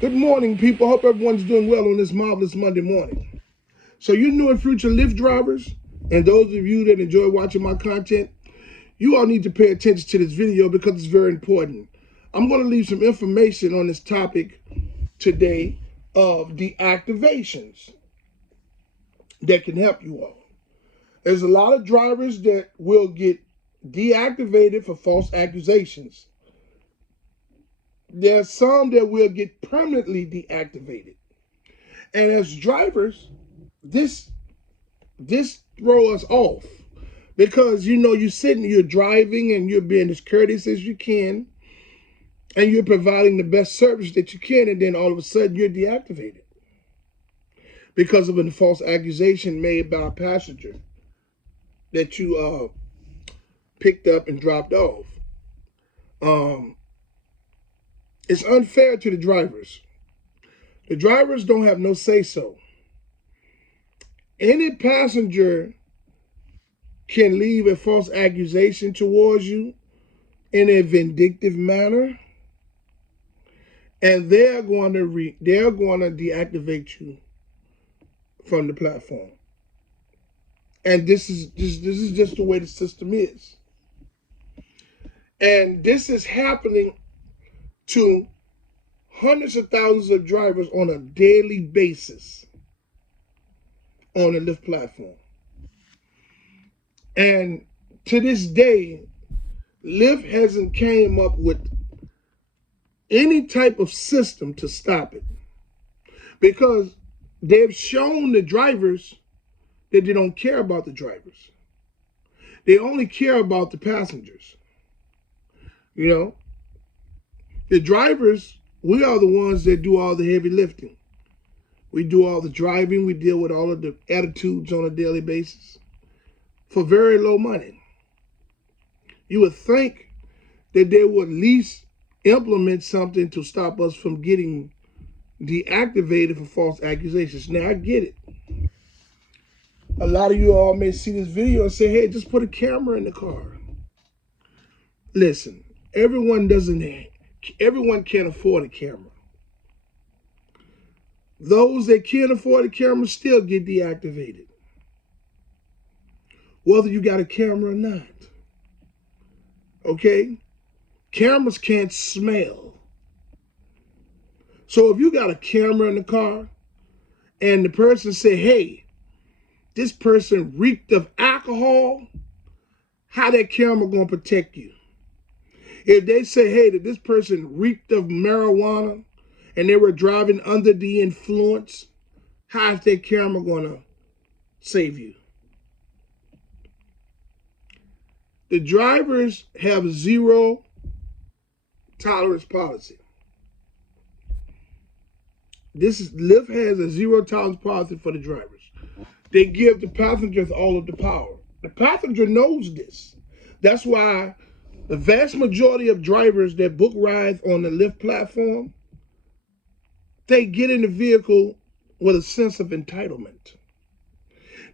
Good morning, people. Hope everyone's doing well on this marvelous Monday morning. So you new and future Lyft drivers, and those of you that enjoy watching my content, you all need to pay attention to this video because it's very important. I'm going to leave some information on this topic today of deactivations that can help you all. There's a lot of drivers that will get deactivated for false accusations. There are some that will get permanently deactivated. And as drivers, this throw us off because you're sitting, you're driving, and you're being as courteous as you can, and you're providing the best service that you can, and then all of a sudden you're deactivated because of a false accusation made by a passenger that you picked up and dropped off. It's unfair to the drivers. The drivers don't have no say-so. Any passenger can leave a false accusation towards you in a vindictive manner, and they're going to deactivate you from the platform. And this is just the way the system is. And this is happening to hundreds of thousands of drivers on a daily basis on the Lyft platform. And to this day, Lyft hasn't came up with any type of system to stop it, because they've shown the drivers that they don't care about the drivers. They only care about the passengers. The drivers, we are the ones that do all the heavy lifting. We do all the driving. We deal with all of the attitudes on a daily basis for very low money. You would think that they would at least implement something to stop us from getting deactivated for false accusations. Now, I get it. A lot of you all may see this video and say, hey, just put a camera in the car. Listen, everyone can't afford a camera. Those that can't afford a camera still get deactivated, whether you got a camera or not. Okay? Cameras can't smell. So if you got a camera in the car and the person say, hey, this person reeked of alcohol, how that camera gonna protect you? If they say, hey, that this person reeked of marijuana and they were driving under the influence, how is that camera gonna save you? The drivers have zero tolerance policy. Lyft has a zero tolerance policy for the drivers. They give the passengers all of the power. The passenger knows this. That's why the vast majority of drivers that book rides on the Lyft platform, they get in the vehicle with a sense of entitlement.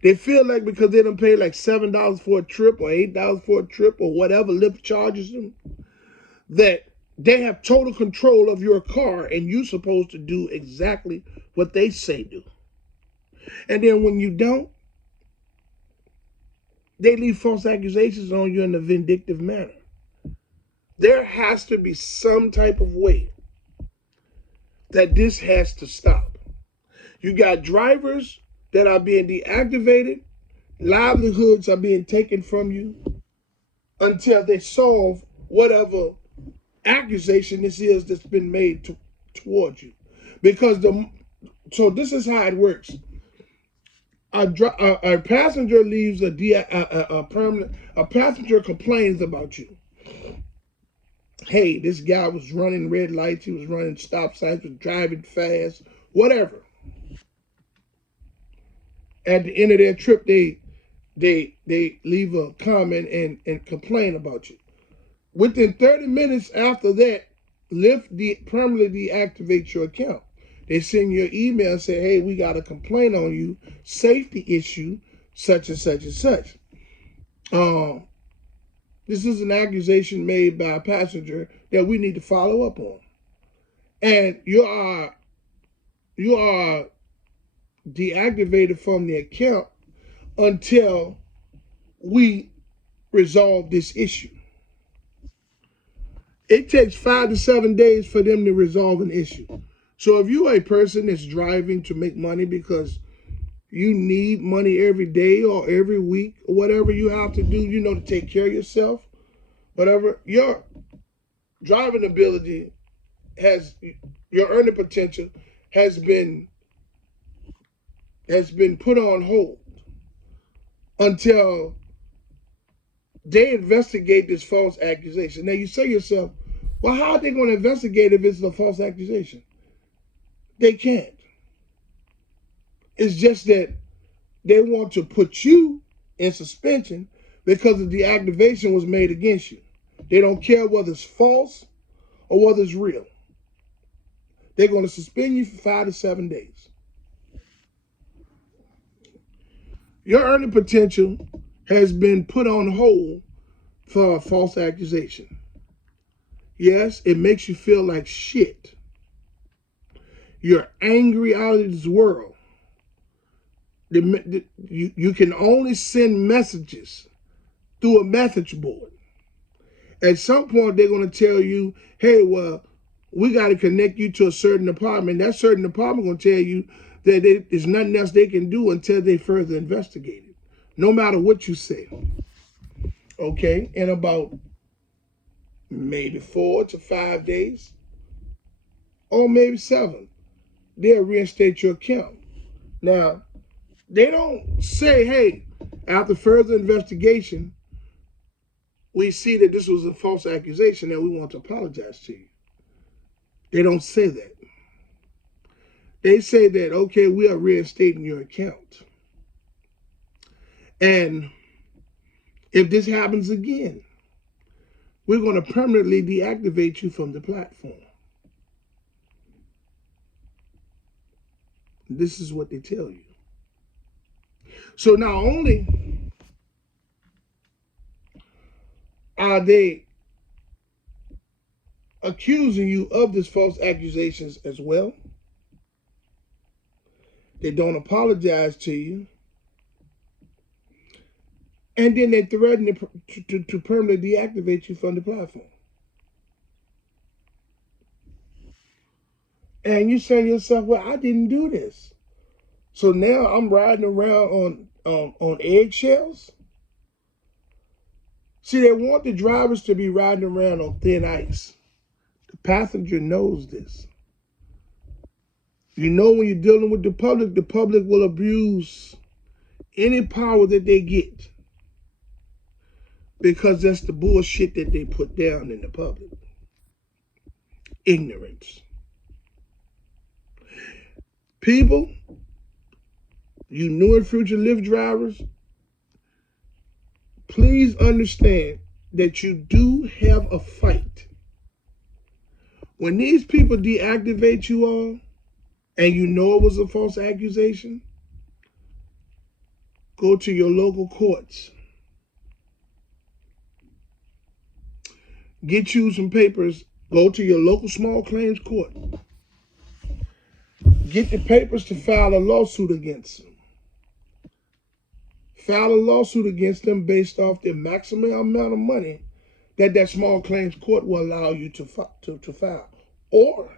They feel like because they don't pay like $7 for a trip or $8 for a trip or whatever Lyft charges them, that they have total control of your car and you're supposed to do exactly what they say do. And then when you don't, they leave false accusations on you in a vindictive manner. There has to be some type of way that this has to stop. You got drivers that are being deactivated, livelihoods are being taken from you until they solve whatever accusation this is that's been made towards you. Because so this is how it works. A passenger leaves a passenger complains about you. Hey, this guy was running red lights, he was running stop signs, was driving fast, whatever. At the end of their trip, they leave a comment and complain about you. Within 30 minutes after that, Lyft permanently deactivates your account. They send you an email and say, hey, we got a complaint on you, safety issue, such and such and such. This is an accusation made by a passenger that we need to follow up on. and you are deactivated from the account until we resolve this issue. It takes 5 to 7 days for them to resolve an issue. So if you're a person that's driving to make money because you need money every day or every week or whatever you have to do, to take care of yourself, whatever, your driving ability your earning potential has been put on hold until they investigate this false accusation. Now you say to yourself, well, how are they going to investigate if it's a false accusation? They can't. It's just that they want to put you in suspension because the deactivation was made against you. They don't care whether it's false or whether it's real. They're going to suspend you for 5 to 7 days. Your earning potential has been put on hold for a false accusation. Yes, it makes you feel like shit. You're angry out of this world. You can only send messages through a message board. At some point, they're going to tell you, hey, well, we got to connect you to a certain department. That certain department going to tell you that there's nothing else they can do until they further investigate it, no matter what you say. Okay, in about maybe 4 to 5 days, or maybe 7, they'll reinstate your account. Now, they don't say, hey, after further investigation, we see that this was a false accusation and we want to apologize to you. They don't say that. They say that, okay, we are reinstating your account. And if this happens again, we're going to permanently deactivate you from the platform. This is what they tell you. So not only are they accusing you of this false accusations as well, they don't apologize to you, and then they threaten to permanently deactivate you from the platform. And you say to yourself, well, I didn't do this. So now I'm riding around on eggshells? See, they want the drivers to be riding around on thin ice. The passenger knows this. When you're dealing with the public will abuse any power that they get because that's the bullshit that they put down in the public. Ignorance. People, you new and future Lyft drivers, please understand that you do have a fight. When these people deactivate you all, and you know it was a false accusation, go to your local courts. Get you some papers. Go to your local small claims court. Get the papers to file a lawsuit against them. File a lawsuit against them based off the maximum amount of money that small claims court will allow you to file. Or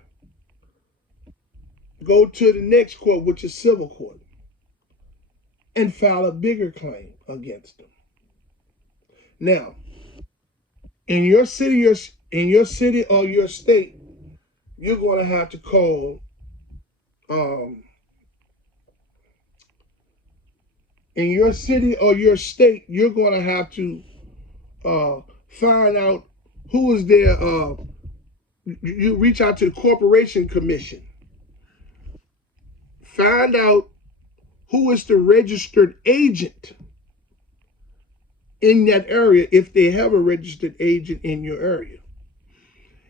go to the next court, which is civil court, and file a bigger claim against them. Now, in your city or your state, you're going to have to call. In your city or your state, you're going to have to find out who is there. You reach out to the Corporation Commission. Find out who is the registered agent in that area, if they have a registered agent in your area.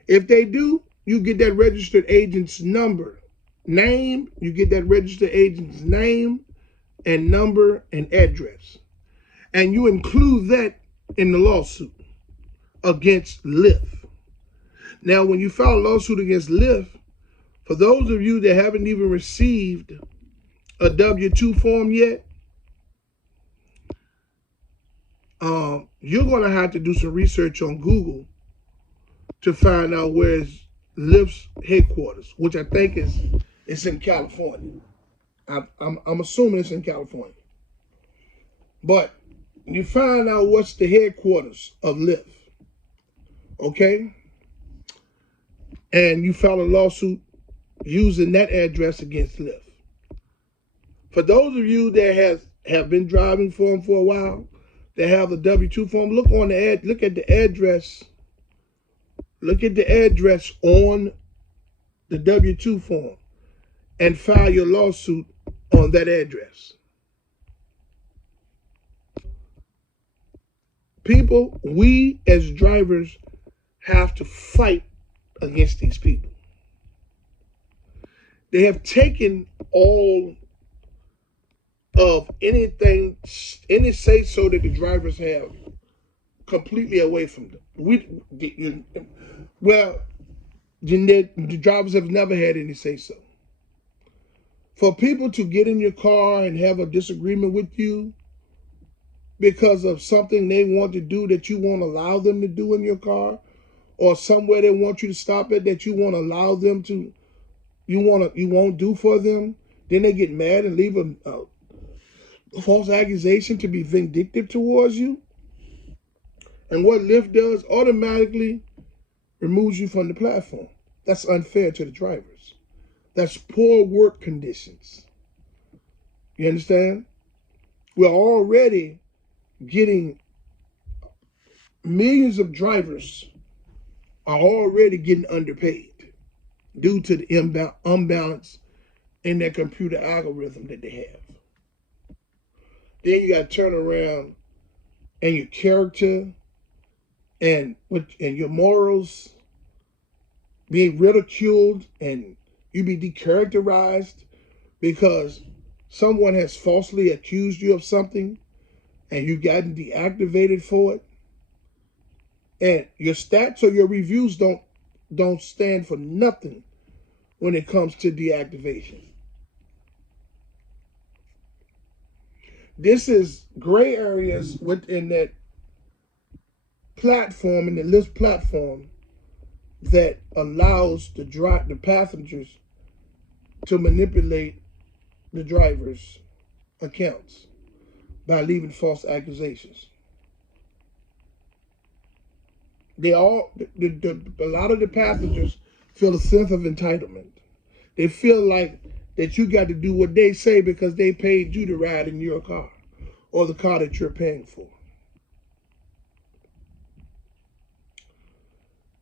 If they do, you get that registered agent's name, you get that registered agent's name and number and address. And you include that in the lawsuit against Lyft. Now, when you file a lawsuit against Lyft, For those of you that haven't even received a W-2 form yet, you're going to have to do some research on Google to find out where's Lyft's headquarters, which I think is in California. I'm assuming it's in California. But you find out what's the headquarters of Lyft, okay? And you file a lawsuit using that address against Lyft. For those of you that have been driving for them for a while, that have the W-2 form, look at the address. Look at the address on the W-2 form and file your lawsuit on that address. People, we as drivers have to fight against these people. They have taken all of anything, any say so that the drivers have completely away from them. The drivers have never had any say so. For people to get in your car and have a disagreement with you because of something they want to do that you won't allow them to do in your car, or somewhere they want you to stop it that you won't allow them to, you won't do for them, then they get mad and leave a false accusation to be vindictive towards you. And what Lyft does, automatically removes you from the platform. That's unfair to the drivers. That's poor work conditions. You understand? We're already getting, millions of drivers are already getting underpaid due to the imbalance in their computer algorithm that they have. Then you got to turn around and your character and your morals being ridiculed, and you be decharacterized because someone has falsely accused you of something and you've gotten deactivated for it. And your stats or your reviews don't stand for nothing when it comes to deactivation. This is gray areas within that platform, in the Lyft platform, that allows the passengers to manipulate the driver's accounts by leaving false accusations. A lot of the passengers feel a sense of entitlement. They feel like that you got to do what they say because they paid you to ride in your car or the car that you're paying for.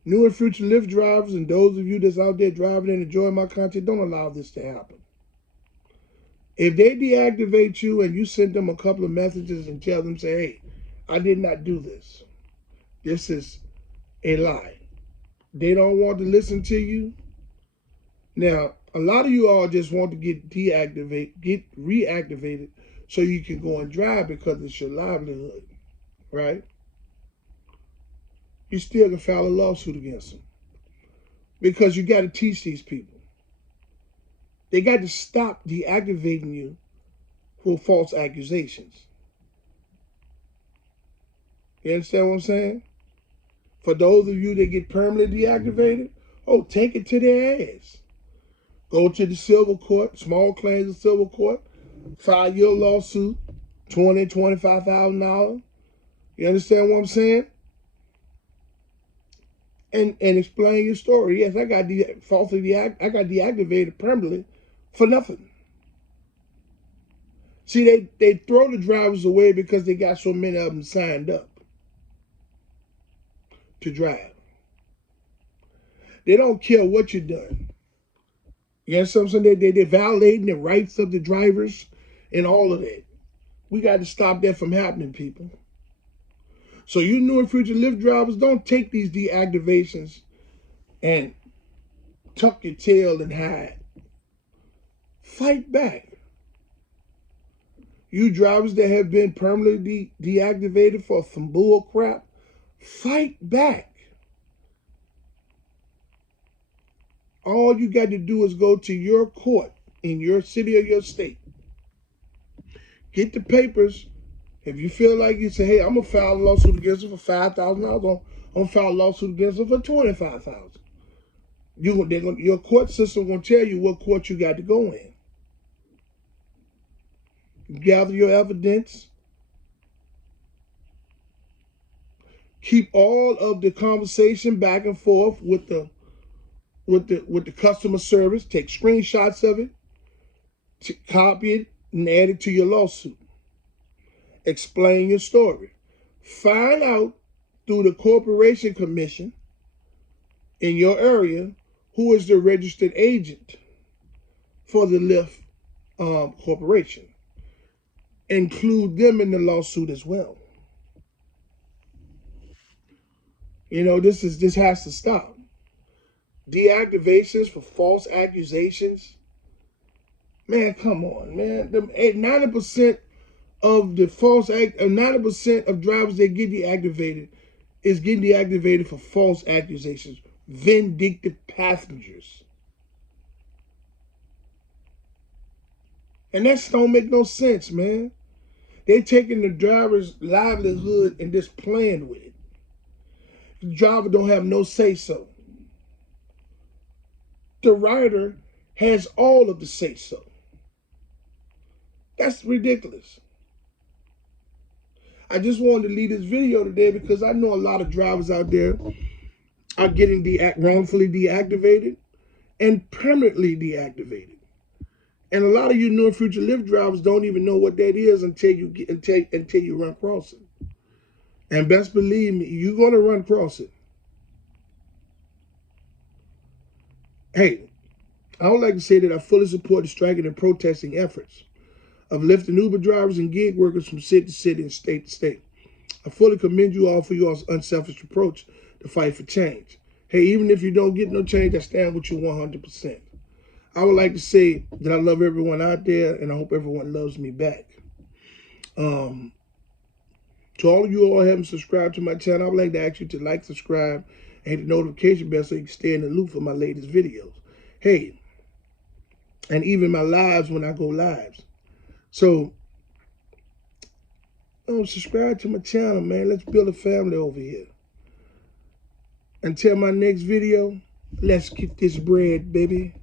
New and future Lyft drivers and those of you that's out there driving and enjoying my content, don't allow this to happen. If they deactivate you and you send them a couple of messages and tell them, say, hey, I did not do this. This is a lie. They don't want to listen to you. Now, a lot of you all just want to get reactivated so you can go and drive because it's your livelihood, right? You still can file a lawsuit against them because you got to teach these people. They got to stop deactivating you for false accusations. You understand what I'm saying? For those of you that get permanently deactivated, take it to their ass. Go to the civil court, small claims of civil court, file your lawsuit, $20,000, $25,000. You understand what I'm saying? And explain your story. Yes, I got deactivated permanently for nothing. See, they throw the drivers away because they got so many of them signed up to drive. They don't care what you've done. You know something? They're violating the rights of the drivers and all of that. We got to stop that from happening, people. So you new and future Lyft drivers, don't take these deactivations and tuck your tail and hide. Fight back. You drivers that have been permanently deactivated for some bull crap, fight back. all you got to do is go to your court in your city or your state. Get the papers. If you feel like you say, hey, I'm going to file a lawsuit against them for $5,000, I'm going to file a lawsuit against them for $25,000. Your court system going to tell you what court you got to go in. Gather your evidence. Keep all of the conversation back and forth with the customer service. Take screenshots of it, copy it, and add it to your lawsuit. Explain your story. Find out through the corporation commission in your area who is the registered agent for the Lyft corporation. Include them in the lawsuit as well. You know, this has to stop. Deactivations for false accusations. Man, come on, man. 90% of the 90% of drivers that get deactivated is getting deactivated for false accusations. Vindictive passengers. And that don't make no sense, man. They're taking the driver's livelihood and just playing with it. The driver don't have no say-so. The rider has all of the say-so. That's ridiculous. I just wanted to leave this video today because I know a lot of drivers out there are getting wrongfully deactivated and permanently deactivated. And a lot of you new and future Lyft drivers don't even know what that is until you run across it. And best believe me, you're going to run across it. Hey, I would like to say that I fully support the striking and protesting efforts of Lyft and Uber drivers and gig workers from city to city and state to state. I fully commend you all for your unselfish approach to fight for change. Hey, even if you don't get no change, I stand with you 100%. I would like to say that I love everyone out there, and I hope everyone loves me back. To all of you all who haven't subscribed to my channel, I would like to ask you to like, subscribe, and hit the notification bell so you can stay in the loop for my latest videos. Hey, and even my lives when I go lives. So, subscribe to my channel, man. Let's build a family over here. Until my next video, let's get this bread, baby.